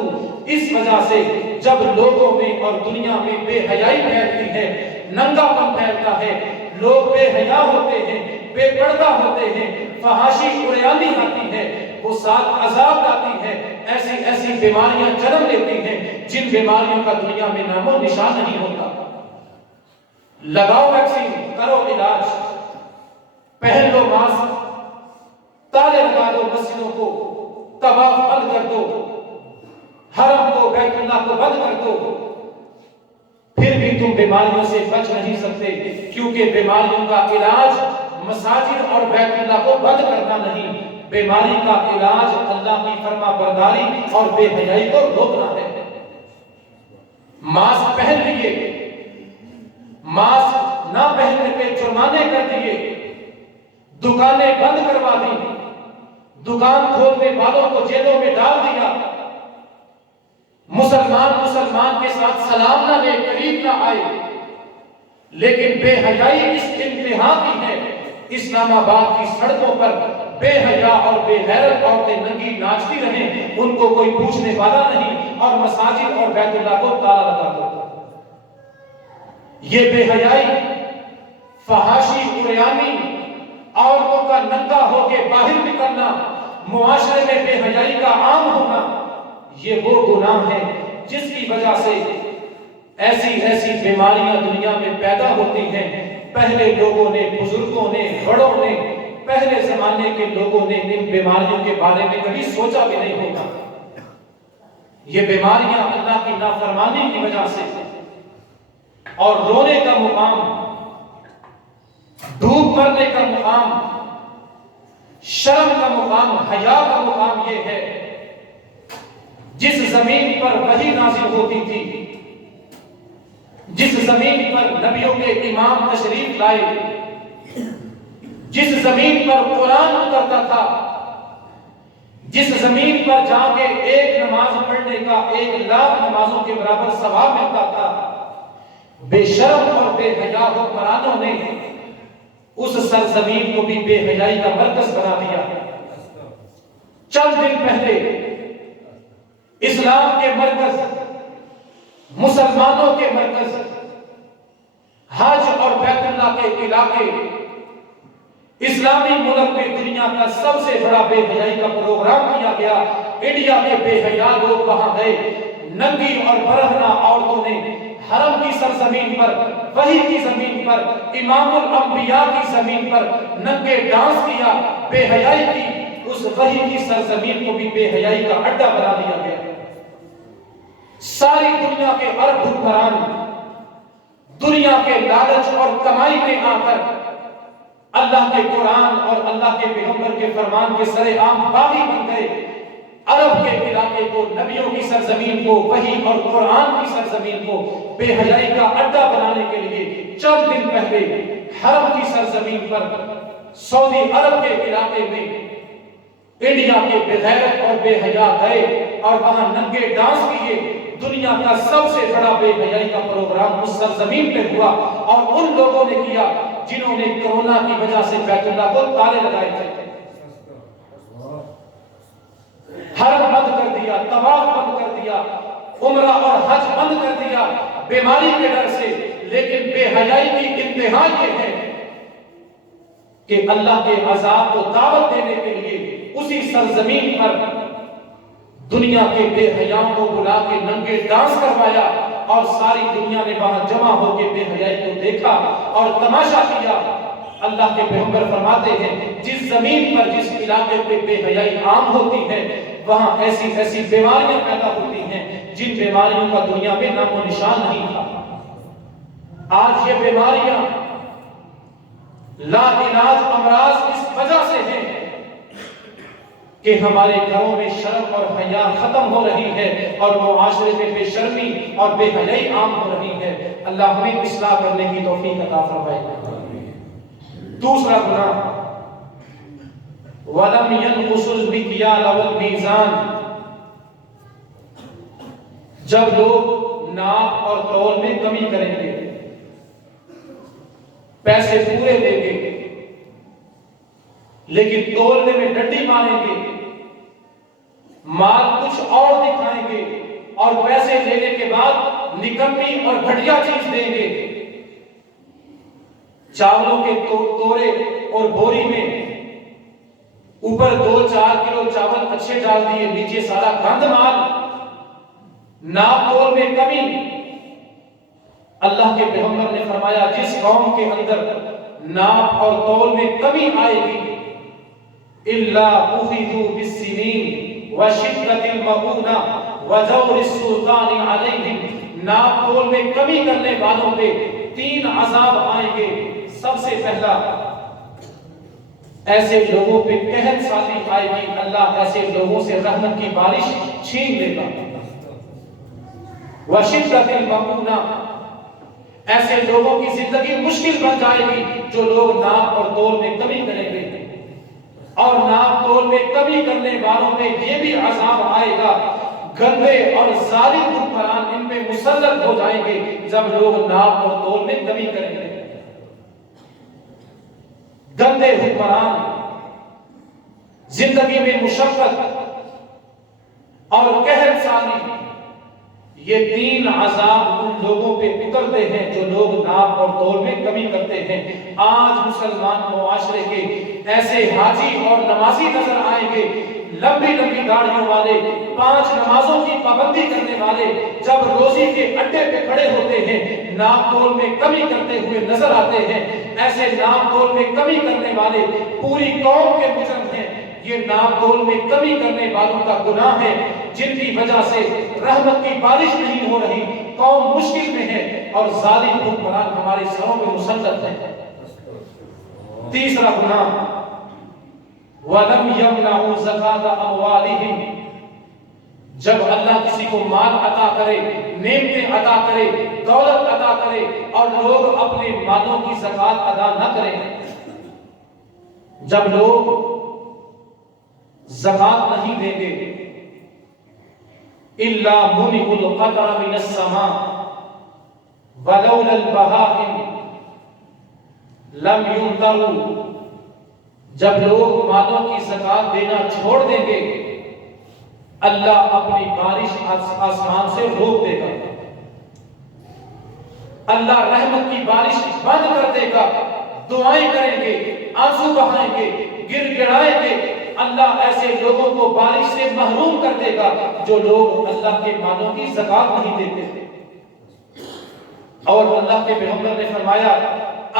اس وجہ سے جب لوگوں میں اور دنیا میں بے حیائی پھیلتی ہے، ننگا پن پھیلتا ہے، لوگ بے حیا ہوتے ہیں، بے پردہ ہوتے ہیں، فحاشی عریانی آتی ہے، وہ ساتھ عذاب لاتی ہے، ایسی ایسی بیماریاں جنم لیتی ہیں جن بیماریوں کا دنیا میں نام و نشان نہیں ہوتا۔ لگاؤ ویکسین، کرو علاج، پہن لو ماسک، تالے لگا دو مسجدوں کو، طواف بند کر دو، حرم کو بیت اللہ کو بند کر دو، پھر بھی تم بیماریوں سے بچ نہیں سکتے، کیونکہ بیماریوں کا علاج مساجد اور بیت اللہ کو بند کرنا نہیں، بیماری کا علاج اللہ کی فرما برداری اور بے حیائی کو روکنا ہے۔ ماسک پہن لیے، ماسک نہ پہننے پہ جرمانے کر دیے، دکانیں بند کروا دی، دکان کھولنے والوں کو جیلوں میں ڈال دیا، مسلمان کے ساتھ سلام نہ لے، قریب نہ آئے، لیکن بے حیائی اس انتہا کی ہے۔ اسلام آباد کی سڑکوں پر بے حیا اور بے غیرت عورتیں ننگی ناچتی رہیں، ان کو کوئی پوچھنے والا نہیں، اور مساجد اور بیت اللہ کو تالا لگا دو۔ یہ بے حیائی، فحاشی عریانی، عورتوں کا ننگا ہو کے باہر نکلنا، معاشرے میں بے حیائی کا عام ہونا، یہ وہ گناہ ہے جس کی وجہ سے ایسی بیماریاں دنیا میں پیدا ہوتی ہیں۔ پہلے لوگوں نے، بزرگوں نے، بڑوں نے، پہلے زمانے کے لوگوں نے ان بیماریوں کے بارے میں کبھی سوچا بھی نہیں ہوگا۔ یہ بیماریاں اللہ کی نافرمانی کی وجہ سے، اور رونے کا مقام، ڈوب مرنے کا مقام، شرم کا مقام، حیا کا مقام یہ ہے۔ جس زمین پر وحی نازل ہوتی تھی، جس زمین پر نبیوں کے امام تشریف لائے، جس زمین پر قرآن اترتا تھا، جس زمین پر جا کے ایک نماز پڑھنے کا 1,00,000 نمازوں کے برابر ثواب ملتا تھا، بے شرم اور بے حیا حکمرانوں نے اس سرزمین کو بھی بے حیائی کا مرکز بنا دیا۔ چند دن پہلے اسلام کے مرکز، مسلمانوں کے مرکز، حج اور بیت اللہ کے علاقے، اسلامی ملک میں دنیا کا سب سے بڑا بے حیائی کا پروگرام کیا گیا۔ انڈیا کے بے حیا لوگ وہاں گئے، ننگی اور برہنہ عورتوں نے حرم کی سرزمین پر، وحی کی زمین پر، امام الانبیاء کی زمین پر ننگے ڈانس کیا، بے حیائی کی۔ اس وحی کی سرزمین کو بھی بے حیائی کا اڈا بنا دیا گیا۔ ساری دنیا کے عرب حکمران دنیا کے لالچ اور کمائی میں آ کر اللہ کے قرآن اور اللہ کے پیغمبر کے فرمان کے سرے عام باغی بن گئے۔ عرب کے علاقے کو، نبیوں کی سرزمین کو، وحی اور قرآن کی سرزمین کو بے حیائی کا اڈا بنانے کے لیے چند دن پہلے حرم کی سرزمین پر سعودی عرب کے علاقے میں انڈیا کے بے غیرت اور بے حیا گئے اور وہاں ننگے ڈانس کیے۔ دنیا کا سب سے بڑا بے حیائی کا پروگرام اس سرزمین پہ ہوا، اور ان لوگوں نے کیا جنہوں نے کرونا کی وجہ سے بیت اللہ کو تالے لگائے تھے۔ حرم بند کر دیا، طواف بند کر دیا، عمرہ اور حج بند کر دیا بیماری کے ڈر سے۔ لیکن بے حیائی کی انتہا یہ ہے کہ اللہ کے عذاب کو دعوت دینے کے لیے اسی سرزمین پر دنیا کے بے حیاؤں کو بلا کے ننگے ڈانس کروایا، اور ساری دنیا نے وہاں جمع ہو کے بے حیائی کو دیکھا اور تماشا کیا۔ اللہ کے پیغمبر فرماتے ہیں جس زمین پر، جس علاقے پہ بے حیائی عام ہوتی ہے، وہاں ایسی ایسی بیماریاں پیدا ہوتی ہیں جن بیماریوں کا دنیا میں نام و نشان نہیں تھا۔ آج یہ بیماریاں لا علاج امراض اس وجہ سے ہیں کہ ہمارے گھروں میں شرم اور حیا ختم ہو رہی ہے، اور معاشرے میں بے شرمی اور بے حیائی عام ہو رہی ہے۔ اللہ ہمیں اصلاح کرنے کی توفیق عطا فرمائے۔ دوسرا گناہ، وَلَمْ يَنْقُصُ الْمِكْيَالَ وَالْمِيزَانَ، جب لوگ ناپ اور تول میں کمی کریں گے، پیسے پورے دیں گے لیکن تولنے میں ڈنڈی ماریں گے، مال کچھ اور دکھائیں گے، اور پیسے لینے کے بعد نکمی اور گھٹیا چیز دیں گے. چاولوں کے کورے اور بوری میں اوپر 2-4 کلو چاول اچھے ڈال دیے, نیچے سارا گند مال. ناپ تول میں کمی. اللہ کے پیغمبر نے فرمایا جس قوم کے اندر ناپ اور تول میں کمی آئے گی الا اخذوا بالسنین وشدۃ المؤونہ وجور السلطان علیہم, ناپ تول میں کمی کرنے والوں پہ 3 عذاب آئیں گے. سب سے پہلا ایسے لوگوں پہ قحط سالی آئے گی, اللہ ایسے لوگوں سے رحمت کی بارش چھین لے گا. وشدۃ المؤونہ, ایسے لوگوں کی زندگی مشکل بن جائے گی جو لوگ ناپ اور تول میں کمی کریں گے. اور ناپ تول میں کمی کرنے والوں پہ یہ بھی عذاب آئے گا, گندے اور ظالم حکمران ان پہ مسلط ہو جائیں گے جب لوگ ناپ اور تول میں کمی کریں گے. گندے حکمران, زندگی میں مشقت اور قحط سالی, یہ 3 عذاب ان لوگوں پہ اترتے ہیں جو لوگ ناپ اور تول میں کمی کرتے ہیں. آج مسلمان معاشرے کے ایسے حاجی اور نمازی نظر آئیں گے, لمبی لمبی داڑھیوں والے, 5 نمازوں کی پابندی کرنے والے, جب روزی کے اڈے پہ کھڑے ہوتے ہیں ناپ تول میں کمی کرتے ہوئے نظر آتے ہیں. ایسے ناپ تول میں کمی کرنے والے پوری قوم کے مجرم ہیں. یہ ناپ تول میں کمی کرنے والوں کا گناہ ہے جن کی وجہ سے رحمت کی بارش نہیں ہو رہی, قوم مشکل میں ہے اور ظالم حکمران ہمارے سروں پہ مسلط ہیں. تیسرا گناہ وَلَمْ يَمْنَعُوا زَكَاةَ أَمْوَالِهِمْ, جب اللہ کسی کو مال عطا کرے, نعمتیں عطا کرے, دولت عطا کرے اور لوگ اپنے مالوں کی زکات ادا نہ کریں, جب لوگ زکات نہیں دیں گے إِلَّا مُنِعُوا الْقَطْرَ مِنَ السَّمَاءِ وَلَوْلَا الْبَهَائِمُ لَمْ يُمْطَرُوا, جب لوگ مالوں کی زکات دینا چھوڑ دیں گے اللہ اپنی بارش آسمان سے روک دے گا, اللہ رحمت کی بارش بند کر دے گا. دعائیں کریں گے, آنسو بہائیں گے, گر گڑائیں گے, اللہ ایسے لوگوں کو بارش سے محروم کر دے گا جو لوگ اللہ کے مالوں کی زکات نہیں دیتے. اور اللہ کے پیغمبر نے فرمایا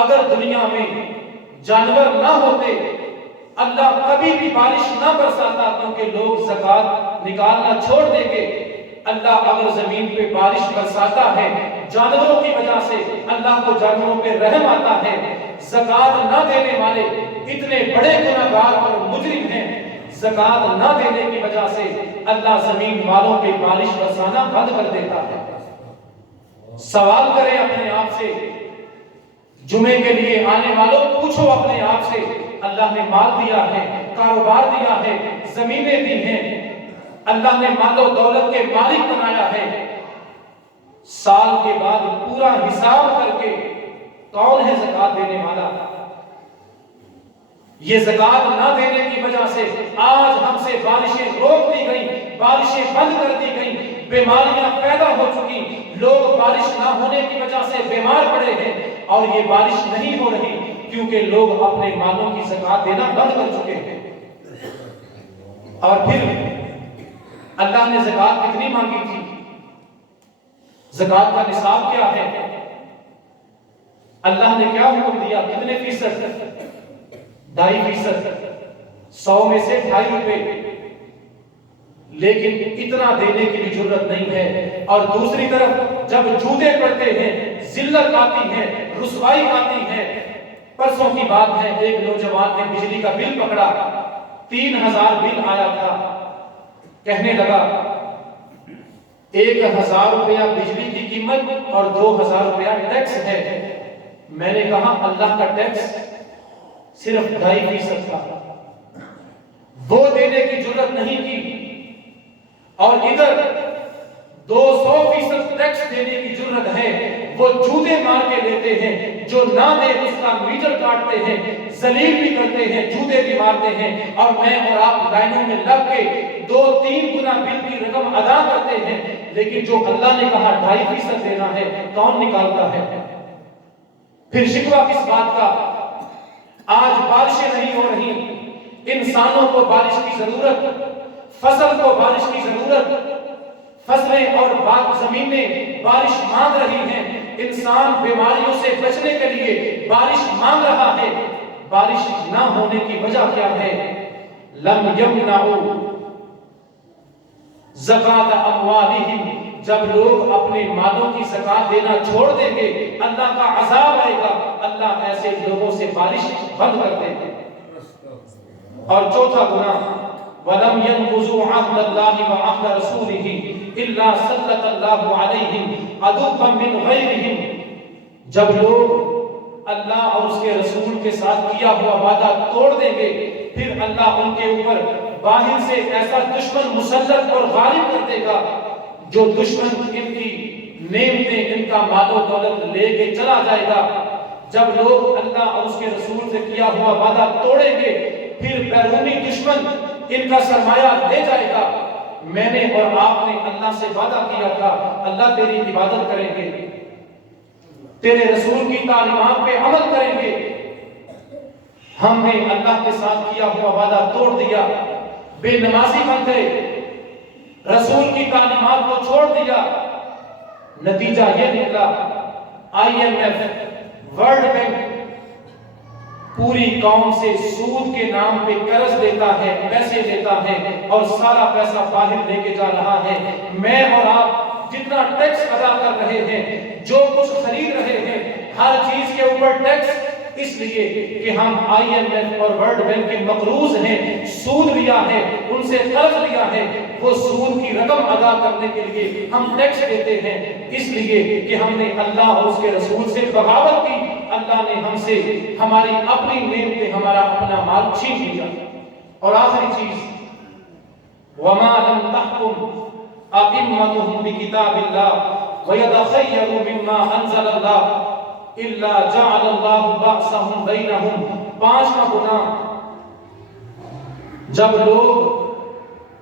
اگر دنیا میں جانور نہ ہوتے اللہ کبھی بھی بارش نہ برساتا, کیونکہ لوگ زکات نکالنا چھوڑ دیں گے. اللہ اگر زمین پہ بارش برساتا ہے جانوروں کی وجہ سے, اللہ کو جانوروں پہ رحم آتا ہے. زکات نہ دینے والے اتنے بڑے گناہگار اور مجرم ہیں, زکات نہ دینے کی وجہ سے اللہ زمین والوں پہ بارش برسانا بند کر دیتا ہے. سوال کریں اپنے آپ سے, جمعے کے لیے آنے والوں پوچھو اپنے آپ سے, اللہ نے مال دیا ہے, کاروبار دیا ہے, زمینیں دی ہیں, اللہ نے مال و دولت کے مالک بنایا ہے, سال کے بعد پورا حساب کر کے کون ہے زکات دینے والا؟ یہ زکات نہ دینے کی وجہ سے آج ہم سے بارشیں روک دی گئیں, بارشیں بند کر دی گئیں, بیماریاں پیدا ہو چکی, لوگ بارش نہ ہونے کی وجہ سے بیمار پڑے ہیں اور یہ بارش نہیں ہو رہی کیونکہ لوگ اپنے مالوں کی زکات دینا بند کر چکے ہیں. اور پھر اللہ نے زکات کتنی مانگی تھی؟ زکات کا نصاب کیا ہے؟ اللہ نے کیا حکم دیا؟ کتنے فیصد؟ 2.5%, 100 میں سے 2.5 روپے. لیکن اتنا دینے کی بھی ضرورت نہیں ہے. اور دوسری طرف جب جوتے پڑتے ہیں, ذلت آتی ہے, رسوائی آتی ہے. پرسوں کی بات ہے, ایک نوجوان نے بجلی کا بل پکڑا, 3000 بل آیا تھا. کہنے لگا 1000 روپیہ بجلی کی قیمت اور 2000 روپیہ ٹیکس ہے. میں نے کہا اللہ کا ٹیکس صرف 2.5% تھا, وہ دینے کی ضرورت نہیں کی, اور ادھر 200% ٹیکس دینے کی ضرورت ہے. وہ جوتے مار کے لیتے ہیں, جو نہ دے اس کا میٹر کاٹتے ہیں, ذلیل بھی کرتے ہیں, جوتے بھی مارتے ہیں, اور میں اور آپ لائنوں میں لگ کے 2-3 گنا بل کی رقم ادا کرتے ہیں. لیکن جو اللہ نے کہا 2.5% دینا ہے کون نکالتا ہے؟ پھر شکوہ کس بات کا؟ آج بارشیں نہیں ہو رہی، انسانوں کو بارش کی ضرورت، فصل کو بارش کی ضرورت، فصلیں اور باغ زمینیں بارش مانگ رہی ہیں، انسان بیماریوں سے بچنے کے لیے بارش مانگ رہا ہے، بارش نہ ہونے کی وجہ کیا ہے؟ لم یمنعوا زکات اموالہم، جب لوگ اپنے مالوں کی زکات دینا چھوڑ دیں گے اللہ کا عذاب آئے گا، اللہ ایسے لوگوں سے بارش بند کر دے گا۔ اور چوتھا گناہ وَلَمْ يَنْقُضُوا عَهْدَ اللَّهِ وَعَهْدَ رَسُولِهِ إِلَّا سَلَّطَ اللَّهُ عَلَيْهِمْ عَدُوًّا مِّنْ غَيْرِهِمْ، جب لوگ اللہ اور اس کے رسول کے ساتھ کیا ہوا وعدہ توڑ دیں گے پھر اللہ ان کے اوپر باہر سے ایسا دشمن مسلط اور غالب کر دے گا جو دشمن ان کی نعمتیں، ان کا مال و دولت لے کے چلا جائے گا۔ جب لوگ اللہ اور اس کے رسول سے کیا ہوا وعدہ توڑیں گے پھر بیرونی دشمن ان کا سرمایہ لے جائے گا۔ میں نے اور آپ نے اللہ سے وعدہ کیا تھا اللہ تیری عبادت کریں گے، تیرے رسول کی تعلیمات پہ عمل کریں گے، ہم نے اللہ کے ساتھ کیا ہوا وعدہ توڑ دیا، بے نمازی بن گئے، رسول کی تعلیمات کو چھوڑ دیا، نتیجہ یہ نکلا IMF، ورلڈ بینک پوری قوم سے سود کے نام پہ قرض لیتا ہے، پیسے لیتا ہے اور سارا پیسہ باہر لے کے جا رہا ہے۔ میں اور آپ جتنا ٹیکس ادا کر رہے ہیں، جو کچھ خرید رہے ہیں، ہر چیز کے اوپر ٹیکس، اس لیے کہ ہم IMF اور ورلڈ بینک کے مقروض ہیں، سود لیا ہے، ان سے قرض لیا ہے، وہ سود کی رقم ادا کرنے کے لیے ہم ٹیکس دیتے ہیں، اس لیے کہ ہم نے اللہ اور اس کے رسول سے بغاوت کی، اللہ نے ہم سے ہماری اپنی نعمت پہ ہمارا اپنا مال چھین لیا۔ اور آخری چیز وما لم تحکم ائمتهم بکتاب اللہ ویتخیروا مما انزل اللہ الا جعل اللہ بأسهم بینہم۔ 5واں گناہ، جب لوگ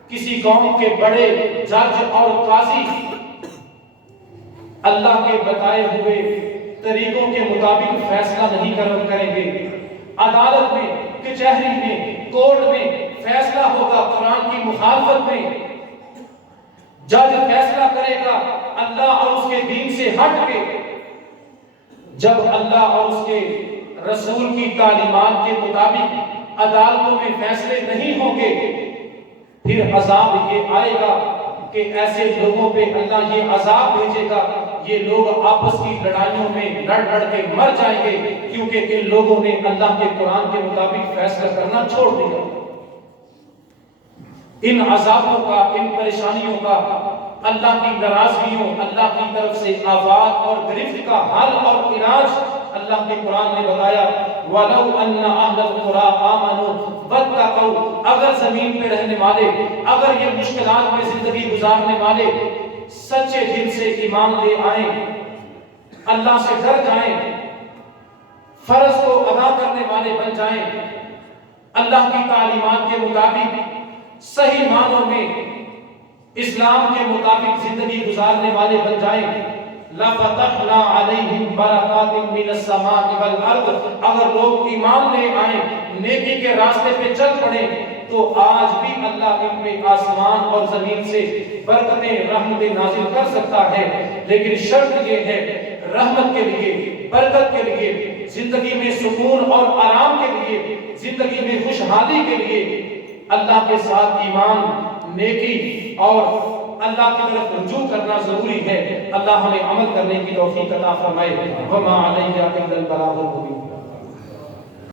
کسی قوم کے بڑے جج اور قاضی اللہ کے بتائے ہوئے طریقوں کے مطابق فیصلہ نہیں کریں گے، عدالت میں، کچہری میں، کورٹ میں فیصلہ ہوگا قرآن کی مخالفت میں، جج فیصلہ کرے گا اللہ اور اس کے دین سے ہٹ کے، جب اللہ اور اس کے رسول کی تعلیمات کے مطابق عدالتوں میں فیصلے نہیں ہوں گے، پھر عذاب یہ آئے گا کہ ایسے لوگوں پہ اللہ یہ عذاب بھیجے گا، یہ لوگ آپس کی لڑائیوں میں لڑ کے مر جائیں گے کیونکہ ان لوگوں نے اللہ کے قرآن کے مطابق فیصلہ کرنا چھوڑ دیا۔ ان عذابوں کا، ان پریشانیوں کا، اللہ کی ناراضگیوں، اللہ کی طرف سے آفات اور گرفت کا حل اور علاج اللہ کے قرآن نے بتایا۔ وَلَوْ أَنَّ أَهْلَ الْقُرَىٰ آمَنُوا وَاتَّقَوْا، اگر زمین پہ رہنے والے، اگر یہ مشکلات میں زندگی گزارنے والے سچے دل سے ایمان لے آئیں، اللہ سے ڈر جائیں، فرض کو ادا کرنے والے بن جائیں، اللہ کی تعلیمات کے مطابق صحیح معنوں میں اسلام کے مطابق زندگی گزارنے والے بن جائیں، لَفَتَحْنَا عَلَيْهِمْ بَرَكَاتٍ مِّنَ السَّمَاءِ وَالْأَرْضِ، اگر لوگ ایمان لے آئیں، نیکی کے راستے پہ چل پڑیں، تو آج بھی اللہ ان پہ آسمان اور زمین سے برکتیں، رحمتیں نازل کر سکتا ہے، لیکن شرط یہ ہے رحمت کے لیے، برکت کے لیے، زندگی میں سکون اور آرام کے لیے، زندگی میں خوشحالی کے لیے اللہ کے ساتھ ایمان، نیکی اور اللہ کی طرف رجوع کرنا ضروری ہے۔ اللہ ہمیں عمل کرنے کی توفیق عطا فرمائے۔ وما علینا الا البلاغ المبین۔